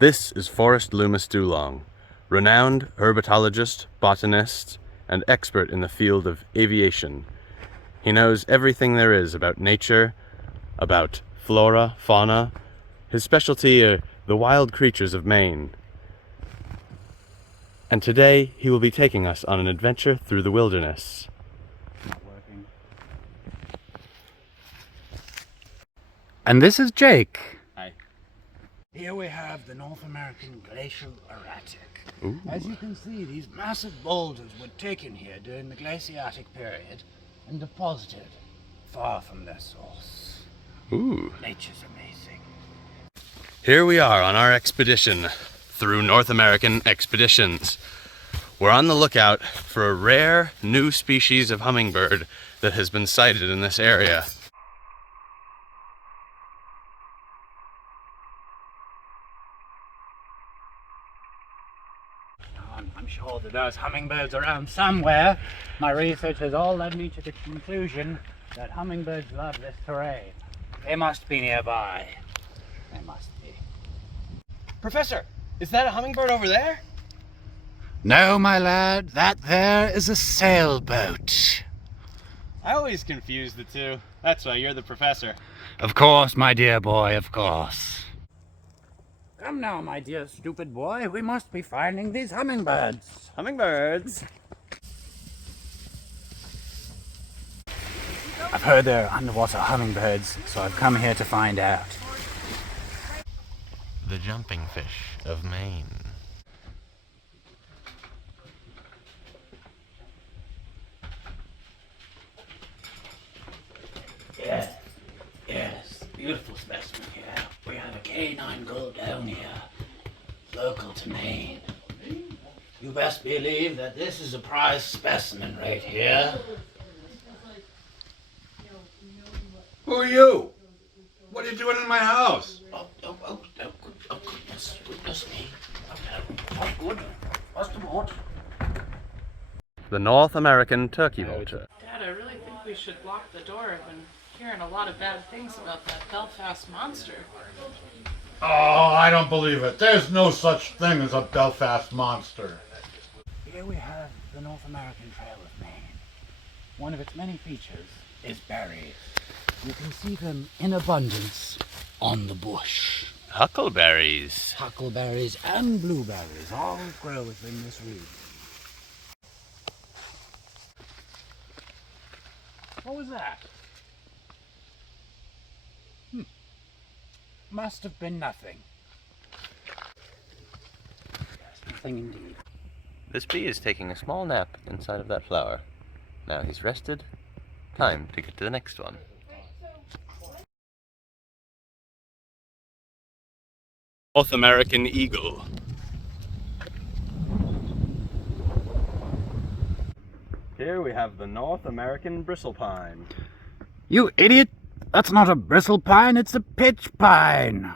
This is Forrest Loomis Dulong, renowned herpetologist, botanist, and expert in the field of aviation. He knows everything there is about nature, about flora, fauna. His specialty are the wild creatures of Maine. And today he will be taking us on an adventure through the wilderness. Not working. And this is Jake. Hi. Here we have the North American glacial erratic. Ooh. As you can see, these massive boulders were taken here during the glaciatic period and deposited far from their source. Ooh. Nature's amazing. Here we are on our expedition through North American expeditions. We're on the lookout for a rare new species of hummingbird that has been sighted in this area. I'm sure that there's hummingbirds around somewhere. My research has all led me to the conclusion that hummingbirds love this terrain. They must be nearby. They must be. Professor, is that a hummingbird over there? No, my lad, that there is a sailboat. I always confuse the two. That's why you're the professor. Of course, my dear boy, of course. Come now, my dear stupid boy, we must be finding these hummingbirds. Hummingbirds? I've heard they're underwater hummingbirds, so I've come here to find out. The jumping fish of Maine. Yes, beautiful specimen here. We have a canine gull down here, local to Maine. You best believe that this is a prize specimen right here. Who are you? What are you doing in my house? Oh, goodness me. Oh, good. What's the boat? The North American turkey vulture. Dad, I really think we should lock the door. I've been hearing a lot of bad things about that Belfast monster. Oh, I don't believe it. There's no such thing as a Belfast monster. Here we have the North American Trail of Maine. One of its many features is berries. You can see them in abundance on the bush. Huckleberries. Huckleberries and blueberries all grow within this region. What was that? Must have been nothing. Yes, nothing indeed. This bee is taking a small nap inside of that flower. Now he's rested. Time to get to the next one. North American eagle. Here we have the North American bristlepine. You idiot! That's not a bristle pine, it's a pitch pine.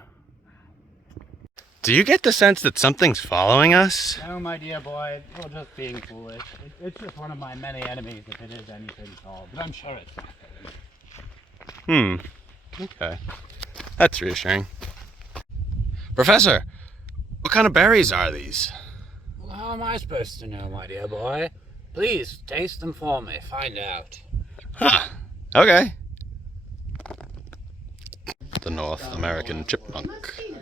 Do you get the sense that something's following us? No, my dear boy, you're just being foolish. It's just one of my many enemies, if it is anything at all. But I'm sure it's nothing. Okay. That's reassuring. Professor, what kind of berries are these? Well, how am I supposed to know, my dear boy? Please, taste them for me. Find out. Huh. Okay. The North American chipmunk.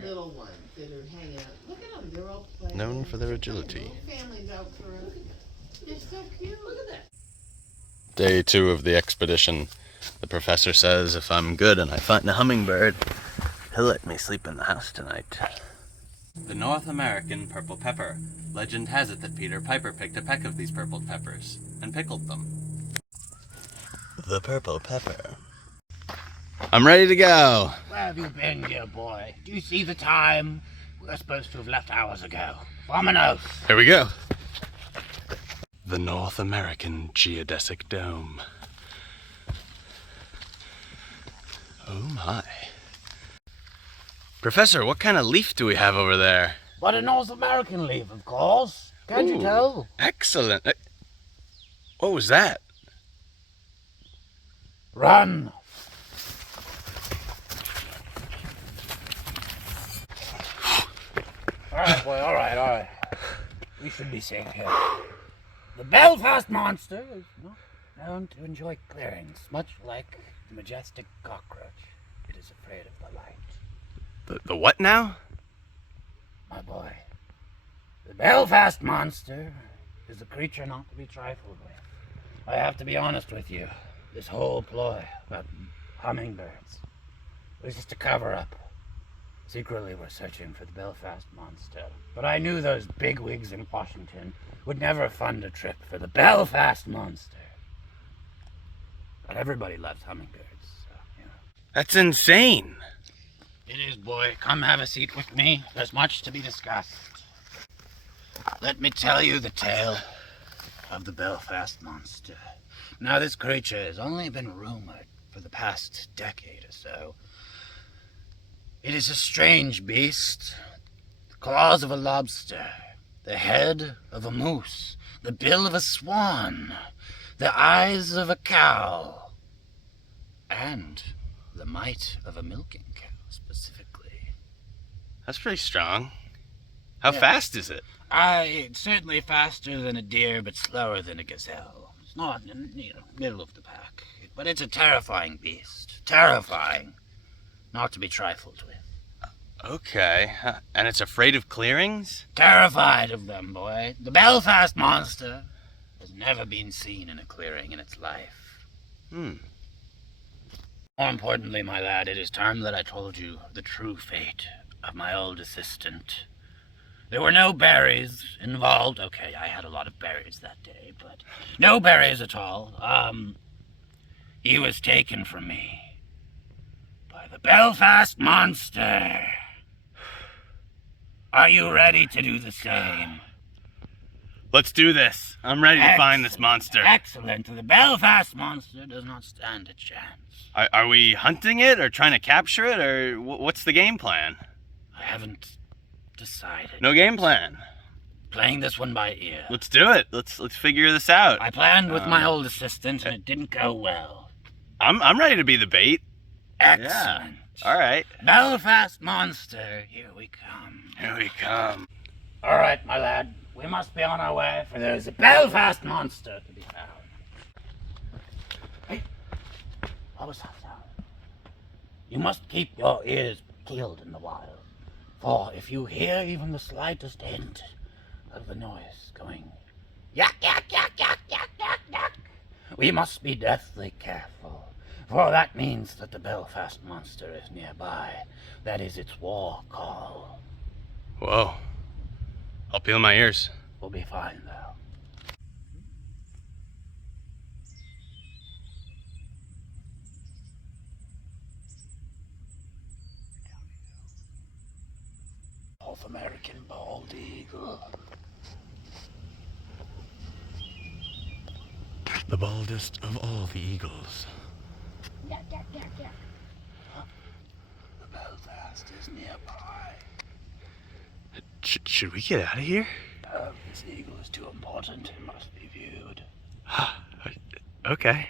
Little ones that are hanging out. Look at them. They're all playing. Known for their agility. Families out for a... They're so cute. Look at that. Day 2 of the expedition. The professor says if I'm good and I find a hummingbird, he'll let me sleep in the house tonight. The North American purple pepper. Legend has it that Peter Piper picked a peck of these purple peppers and pickled them. The purple pepper. I'm ready to go. Where have you been, dear boy? Do you see the time? We're supposed to have left hours ago. Vamonos! Here we go. The North American geodesic dome. Oh my. Professor, what kind of leaf do we have over there? But a North American leaf, of course. Can't you tell? Excellent. What was that? Run! Alright, boy, alright. We should be safe here. The Belfast monster is not known to enjoy clearings, much like the majestic cockroach. It is afraid of the light. The what now? My boy, the Belfast monster is a creature not to be trifled with. I have to be honest with you. This whole ploy about hummingbirds was just a cover-up. Secretly, we're searching for the Belfast monster. But I knew those bigwigs in Washington would never fund a trip for the Belfast monster. But everybody loves hummingbirds, so, you know. That's insane. It is, boy. Come have a seat with me. There's much to be discussed. Let me tell you the tale of the Belfast monster. Now, this creature has only been rumored for the past decade or so. It is a strange beast. The claws of a lobster, the head of a moose, the bill of a swan, the eyes of a cow, and the might of a milking cow specifically. That's pretty strong. How Yeah. fast is it? It's certainly faster than a deer, but slower than a gazelle. It's not, middle of the pack. But it's a terrifying beast. Terrifying. Not to be trifled with. Okay. And it's afraid of clearings? Terrified of them, boy. The Belfast monster has never been seen in a clearing in its life. More importantly, my lad, it is time that I told you the true fate of my old assistant. There were no berries involved. Okay, I had a lot of berries that day, but no berries at all. He was taken from me by the Belfast monster. Are you ready to do the same? Let's do this. I'm ready to find this monster. Excellent. The Belfast monster does not stand a chance. Are we hunting it or trying to capture it, or what's the game plan? I haven't decided. No game plan. Playing this one by ear. Let's do it. Let's figure this out. I planned with my old assistant and it didn't go well. I'm ready to be the bait. Excellent. All right. Belfast monster, here we come. Here we come. All right, my lad. We must be on our way, for there's a Belfast monster to be found. Hey, what was that sound? You must keep your ears peeled in the wild, for if you hear even the slightest hint of the noise going yak, yak, yak, yak, yak, yak, yak, we must be deathly careful, for that means that the Belfast monster is nearby. That is its war call. Whoa. I'll peel my ears. We'll be fine, though. North American bald eagle. The baldest of all the eagles. Yak, yak, yak, yak. The Belfast is nearby. Should we get out of here? This eagle is too important. It must be viewed. Okay.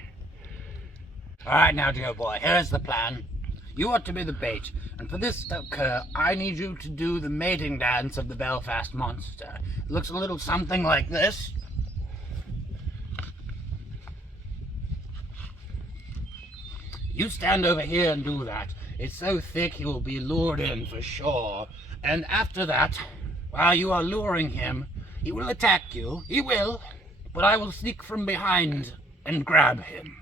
All right, now, dear boy, here's the plan. You ought to be the bait, and for this to occur, I need you to do the mating dance of the Belfast monster. It looks a little something like this. You stand over here and do that. It's so thick he will be lured in for sure. And after that, while you are luring him, he will attack you. He will. But I will sneak from behind and grab him.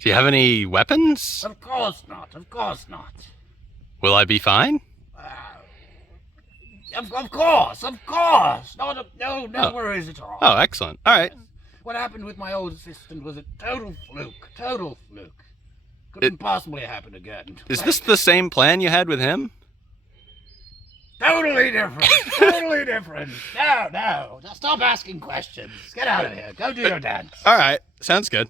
Do you have any weapons? Of course not. Of course not. Will I be fine? Of course. No worries at all. Oh, excellent. All right. What happened with my old assistant was a total fluke. Total fluke. Couldn't possibly happen again. Is this the same plan you had with him? Totally different. Totally different. No. Now stop asking questions. Get out of here. Go do your dance. All right. Sounds good.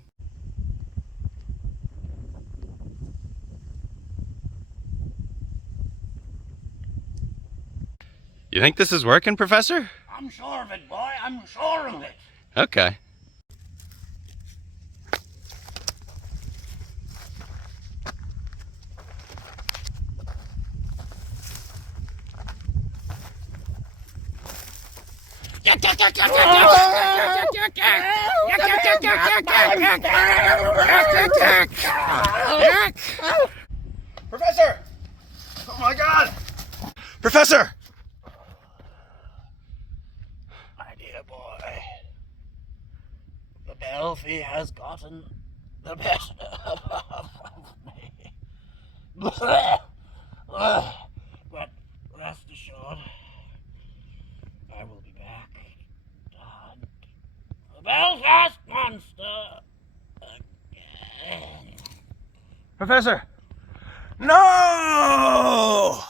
You think this is working, Professor? I'm sure of it, boy. I'm sure of it. Okay. Professor! Oh my God! Professor! My dear boy, the Belfie has gotten the best of me. But rest assured, I will be back to hunt the Belfast monster again. Professor! No!